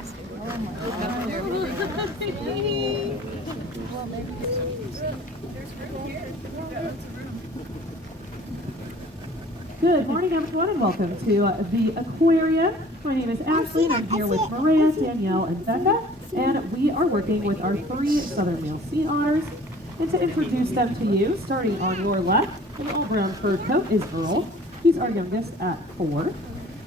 fantastic. Good morning, everyone, and welcome to the aquarium. My name is Ashley, and I'm here with Maria, Danielle, and Becca, and we are working with our 3 southern male sea otters. And to introduce them to you, starting on your left, in the all-brown fur coat is Earl. He's our youngest at 4.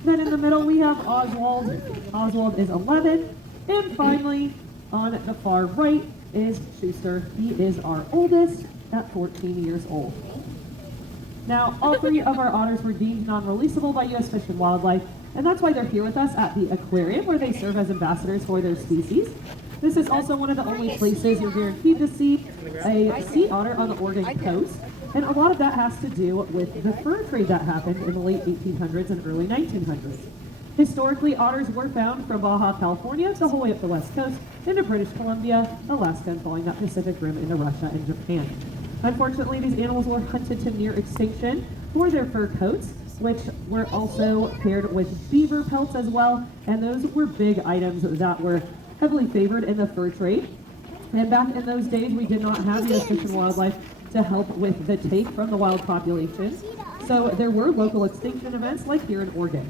Then in the middle, we have Oswald. Oswald is 11. And finally, on the far right is Schuster. He is our oldest at 14 years old. Now, all 3 of our otters were deemed non-releasable by U.S. Fish and Wildlife, and that's why they're here with us at the aquarium, where they serve as ambassadors for their species. This is also one of the only places you're guaranteed to see a sea otter on the Oregon coast, and a lot of that has to do with the fur trade that happened in the late 1800s and early 1900s. Historically, otters were found from Baja, California, to Hawaii up the west coast, into British Columbia, Alaska, and following that Pacific Rim into Russia and Japan. Unfortunately, these animals were hunted to near extinction for their fur coats, which were also paired with beaver pelts as well, and those were big items that were heavily favored in the fur trade. And back in those days, we did not have U.S. Fish and Wildlife to help with the take from the wild population, so there were local extinction events like here in Oregon.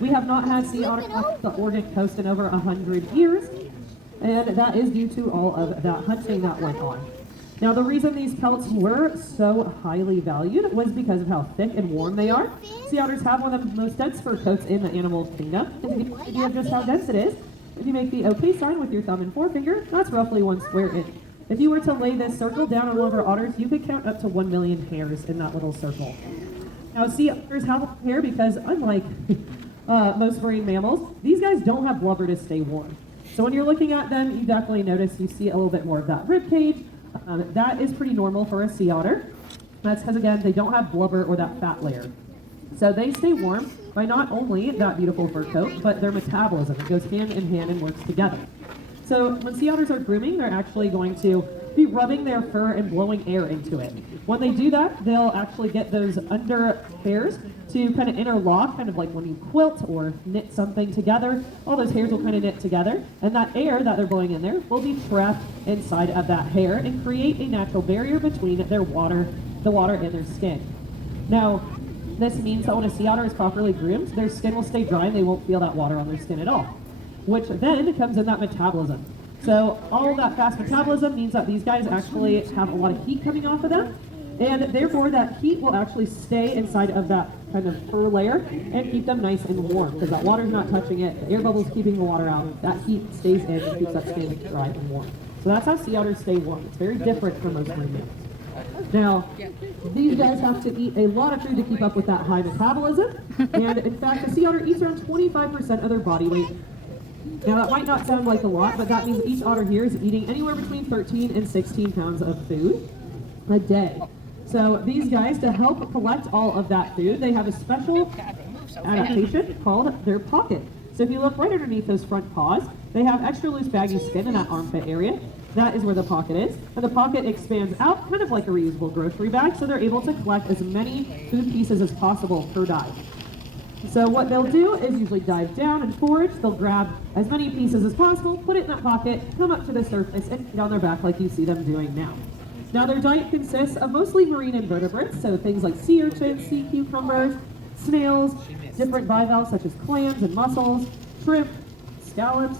We have not had sea otter off the Oregon coast in over 100 years, and that is due to all of that hunting that went on. Now, the reason these pelts were so highly valued was because of how thick and warm they are. Sea otters have one of the most dense fur coats in the animal kingdom. And to give you an idea of just how dense it is, if you make the OK sign with your thumb and forefinger, that's roughly 1 square inch. If you were to lay this circle down on one of our otters, you could count up to 1 million hairs in that little circle. Now, sea otters have hair because, unlike most marine mammals, these guys don't have blubber to stay warm. So when you're looking at them, you definitely notice you see a little bit more of that rib cage. That is pretty normal for a sea otter. That's because, again, they don't have blubber or that fat layer. So they stay warm by not only that beautiful fur coat, but their metabolism. It goes hand in hand and works together. So when sea otters are grooming, they're actually going to be rubbing their fur and blowing air into it. When they do that, they'll actually get those under hairs to kind of interlock, kind of like when you quilt or knit something together. All those hairs will kind of knit together, and that air that they're blowing in there will be trapped inside of that hair and create a natural barrier between the water and their skin. Now, this means that when a sea otter is properly groomed, their skin will stay dry and they won't feel that water on their skin at all, which then comes in that metabolism. So all of that fast metabolism means that these guys actually have a lot of heat coming off of them, and therefore that heat will actually stay inside of that kind of fur layer and keep them nice and warm, because that water's not touching it, the air bubble's keeping the water out, that heat stays in and keeps that skin dry and warm. So that's how sea otters stay warm. It's very different from most marine mammals. Now, these guys have to eat a lot of food to keep up with that high metabolism, and in fact, a sea otter eats around 25% of their body weight. Now, that might not sound like a lot, but that means each otter here is eating anywhere between 13 and 16 pounds of food a day. So these guys, to help collect all of that food, they have a special adaptation called their pocket. So if you look right underneath those front paws, they have extra loose baggy skin in that armpit area. That is where the pocket is. And the pocket expands out kind of like a reusable grocery bag, so they're able to collect as many food pieces as possible per dive. So what they'll do is usually dive down and forage. They'll grab as many pieces as possible, put it in that pocket, come up to the surface, and get on their back like you see them doing now. Now, their diet consists of mostly marine invertebrates, so things like sea urchins, sea cucumbers, snails, different bivalves such as clams and mussels, shrimp, scallops,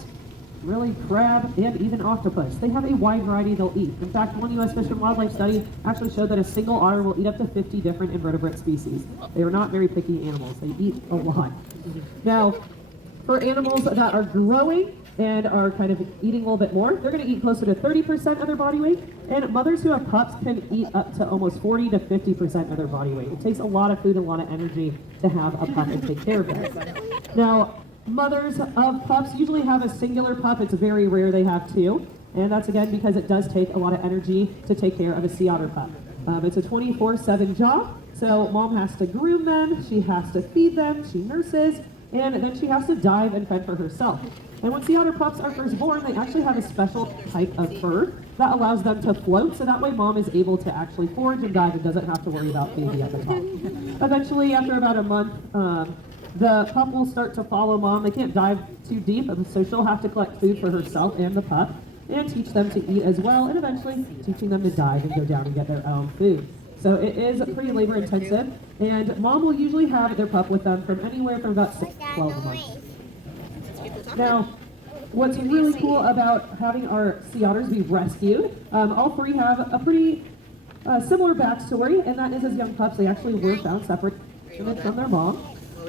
really crab, and even octopus. They have a wide variety they'll eat. In fact, one U.S. Fish and Wildlife study actually showed that a single otter will eat up to 50 different invertebrate species. They are not very picky animals. They eat a lot. Now, for animals that are growing and are kind of eating a little bit more, they're going to eat closer to 30% of their body weight, and mothers who have pups can eat up to almost 40 to 50% of their body weight. It takes a lot of food and a lot of energy to have a pup and take care of them. Now, mothers of pups usually have a singular pup. It's very rare they have 2, and that's again because it does take a lot of energy to take care of a sea otter pup. It's a 24/7 job, so mom has to groom them, she has to feed them, she nurses, and then she has to dive and fend for herself. And when sea otter pups are first born, they actually have a special type of fur that allows them to float, so that way mom is able to actually forage and dive and doesn't have to worry about baby at the top. Eventually, after about a month, the pup will start to follow mom. They can't dive too deep, so she'll have to collect food for herself and the pup and teach them to eat as well, and eventually teaching them to dive and go down and get their own food. So it is pretty labor intensive, and mom will usually have their pup with them from anywhere from about 6 to 12 months. Now, what's really cool about having our sea otters be rescued, all three have a pretty similar backstory, and that is as young pups, they actually were found separate from their mom.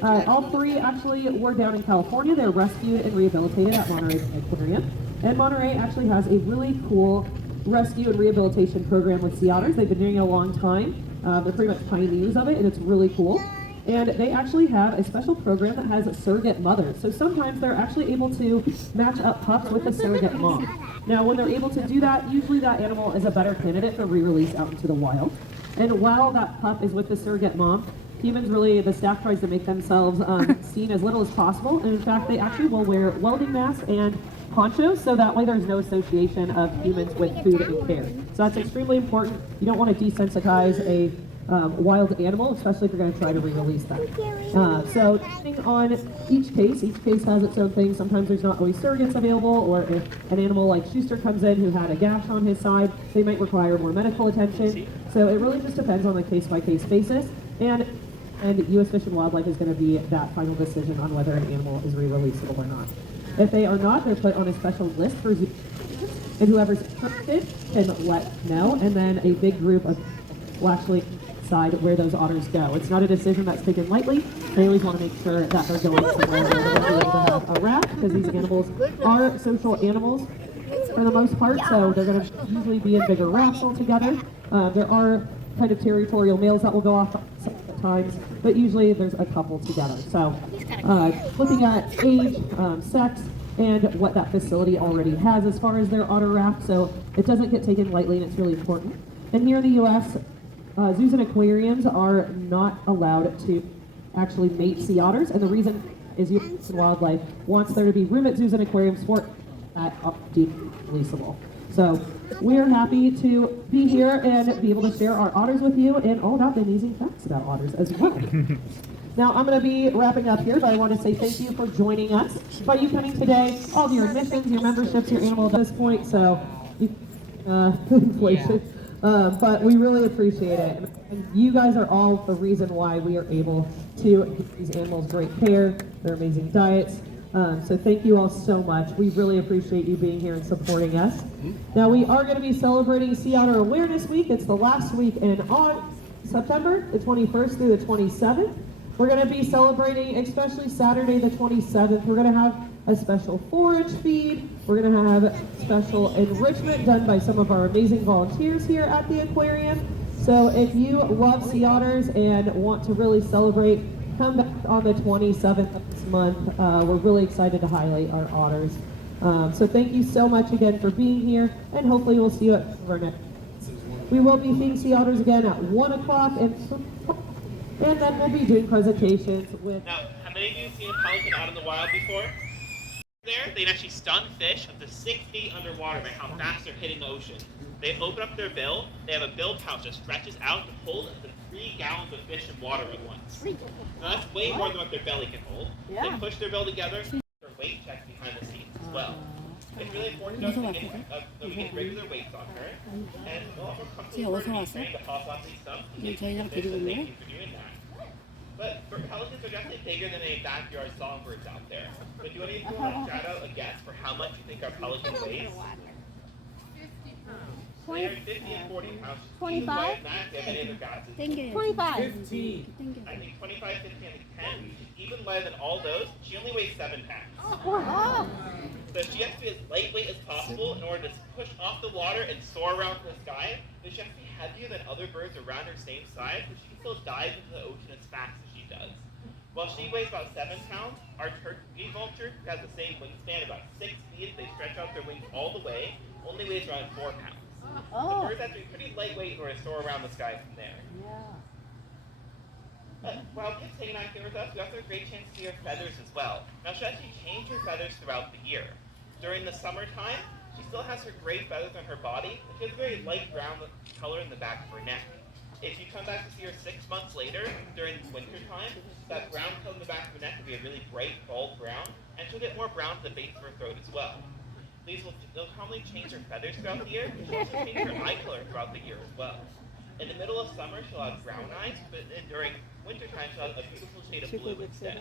All three actually were down in California. They were rescued and rehabilitated at Monterey Aquarium. And Monterey actually has a really cool rescue and rehabilitation program with sea otters. They've been doing it a long time. They're pretty much pioneers of it, and it's really cool. And they actually have a special program that has surrogate mothers. So sometimes they're actually able to match up pups with a surrogate mom. Now, when they're able to do that, usually that animal is a better candidate for re-release out into the wild. And while that pup is with the surrogate mom, humans really, the staff tries to make themselves seen as little as possible. And in fact, they actually will wear welding masks and ponchos, so that way there's no association of humans with food and care. So that's extremely important. You don't want to desensitize a wild animal, especially if you're going to try to re-release them. So depending on each case has its own thing. Sometimes there's not always surrogates available, or if an animal like Schuster comes in who had a gash on his side, they might require more medical attention. So it really just depends on the case-by-case basis. And U.S. Fish and Wildlife is going to be that final decision on whether an animal is re-releasable or not. If they are not, they're put on a special list for zoos, and whoever's interested can let know, and then a big group will actually decide where those otters go. It's not a decision that's taken lightly. They always want to make sure that they're going somewhere where they're going to be able to have a raft, because these animals are social animals for the most part, so they're going to usually be in bigger rafts altogether. There are kind of territorial males that will go off times, but usually there's a couple together. So looking at age, sex, and what that facility already has as far as their otter raft, so it doesn't get taken lightly, and it's really important. And here in the U.S., zoos and aquariums are not allowed to actually mate sea otters, and the reason is U.S. Wildlife wants there to be room at zoos and aquariums for that releasable. So we're happy to be here and be able to share our otters with you and all about the amazing facts about otters as well. Now, I'm going to be wrapping up here, but I want to say thank you for joining us. By you coming today, all of your admissions, your memberships, your animal at this point, so inflation. But we really appreciate it. And you guys are all the reason why we are able to give these animals great care, their amazing diets. So thank you all so much. We really appreciate you being here and supporting us. Now, we are going to be celebrating Sea Otter Awareness Week. It's the last week in September, the 21st through the 27th. We're going to be celebrating, especially Saturday the 27th. We're going to have a special forage feed. We're going to have special enrichment done by some of our amazing volunteers here at the aquarium. So if you love sea otters and want to really celebrate, come back on the 27th of this month. We're really excited to highlight our otters. So thank you so much again for being here, and hopefully we'll see you at our next. We will be seeing sea otters again at 1 o'clock, and then we'll be doing presentations with... Now, have any of you seen a pelican out in the wild before? There, they'd actually stun fish up to 6 feet underwater by how fast they're hitting the ocean. They open up their bill, they have a bill pouch that stretches out to hold up to 3 gallons of fish and water at once. Now that's way more than what their belly can hold. Yeah. They push their bill together for weight checks behind the scenes as well. It's really important to note that we get regular weights on her, and we'll also comfortable trained to hop off these stumps and get fish, so thank you for doing that. But pelicans are definitely bigger than any backyard songbirds out there. But do any of you want to shout out a guess for how much you think our pelican weighs? 50 and 40 pounds. 25? Any other guesses? 25. 15. I think 25, 15, I think 10. She's even lighter than all those. She only weighs 7 pounds. Wow. So she has to be as lightweight as possible in order to push off the water and soar around the sky. But she has to be heavier than other birds around her same size, but she can still dive into the ocean as fast as she does. While she weighs about 7 pounds, our turkey vulture has the same wingspan, about 6 feet. They stretch out their wings all the way, only weighs around 4 pounds. The birds have to be pretty lightweight in order to soar around the sky from there. While Pip's hanging out here with us, we also have a great chance to see her feathers as well. Now, she actually changed her feathers throughout the year. During the summertime, she still has her gray feathers on her body, but she has a very light brown color in the back of her neck. If you come back to see her 6 months later, during winter time, that brown coat in the back of her neck will be a really bright, bold brown, and she'll get more brown at the base of her throat as well. They'll commonly change her feathers throughout the year, but she'll also change her eye color throughout the year as well. In the middle of summer, she'll have brown eyes, but during wintertime, she'll have a beautiful shade of blue instead.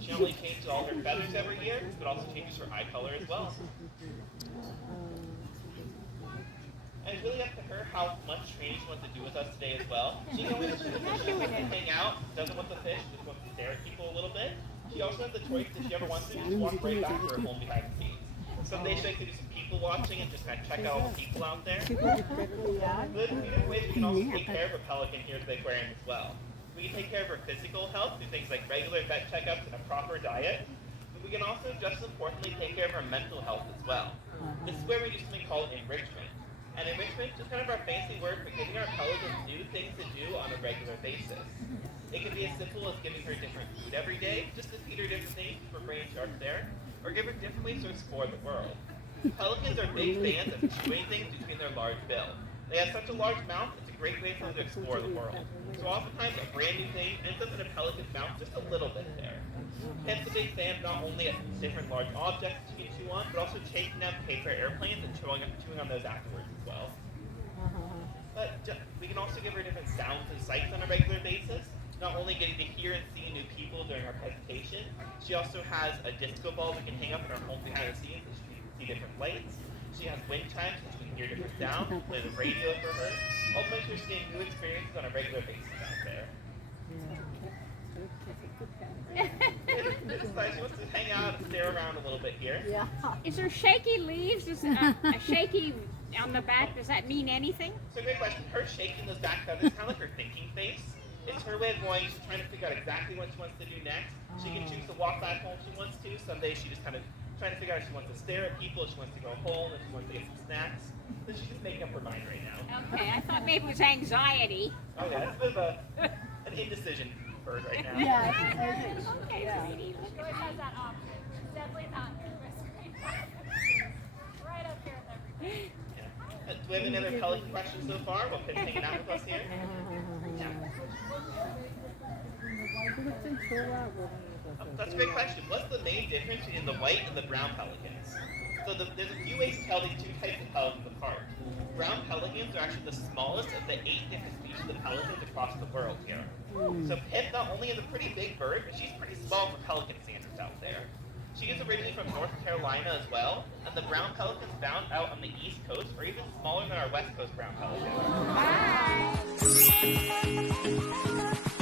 She not only changes all her feathers every year, but also changes her eye color as well. And it's really up to her how much training she wants to do with us today as well. She can always choose if she wants to hang out, doesn't want the fish, just wants to stare at people a little bit. She also has the choice if she ever wants to just walk right back to her home behind the scenes. Someday she likes to do some people watching and just kind of check out all the people out there. But either way, we can also take care of a pelican here at the aquarium as well. We can take care of her physical health through things like regular vet checkups and a proper diet. But we can also, just as importantly, take care of her mental health as well. This is where we do something called enrichment. And enrichment is just kind of our fancy word for giving our pelicans new things to do on a regular basis. It can be as simple as giving her different food every day, just to feed her different things for brain sharp there, or give her different ways to explore the world. Pelicans are big fans of chewing things between their large bill. They have such a large mouth, it's a great way for them to explore the world. So oftentimes a brand new thing ends up in a pelican's mouth just a little bit there. Pip's a big fan not only of different large objects she can chew on, but also chasing down paper airplanes and chewing on those afterwards as well. But we can also give her different sounds and sights on a regular basis. Not only getting to hear and see new people during our presentation, she also has a disco ball we can hang up in our home behind the scenes so she can see different lights. She has wind chimes so she can hear different sounds, play the radio for her. All to make sure she's getting new experiences on a regular basis out there. This is nice. She wants to hang out and stare around a little bit here. Yeah. Is there shaky leaves? Is a shaky on the back? Does that mean anything? So great question. Her shaking those back feathers, kind of like her thinking face. It's her way of going, she's trying to figure out exactly what she wants to do next. She can choose to walk back home if she wants to. Some days she just kind of trying to figure out if she wants to stare at people, if she wants to go home, if she wants to get some snacks. So she's just making up her mind right now. Okay, I thought maybe it was anxiety. Oh yeah, it's a bit of an indecision bird right now. Yeah. Okay, sweetie. She always has that option. Definitely not nervous. Right up here with everybody. Yeah. Do we have any other pelican questions so far? While Pitt's hanging out with us here? Yeah. That's a great question. What's the main difference between the white and the brown pelicans? So there's a few ways to tell these two types of pelicans apart. Brown pelicans are actually the smallest of the 8 different species of pelicans across the world here. So Pitt not only is a pretty big bird, but she's pretty small for pelican standards out there. She is originally from North Carolina as well, and the brown pelicans found out on the East Coast are even smaller than our West Coast brown pelicans. Bye.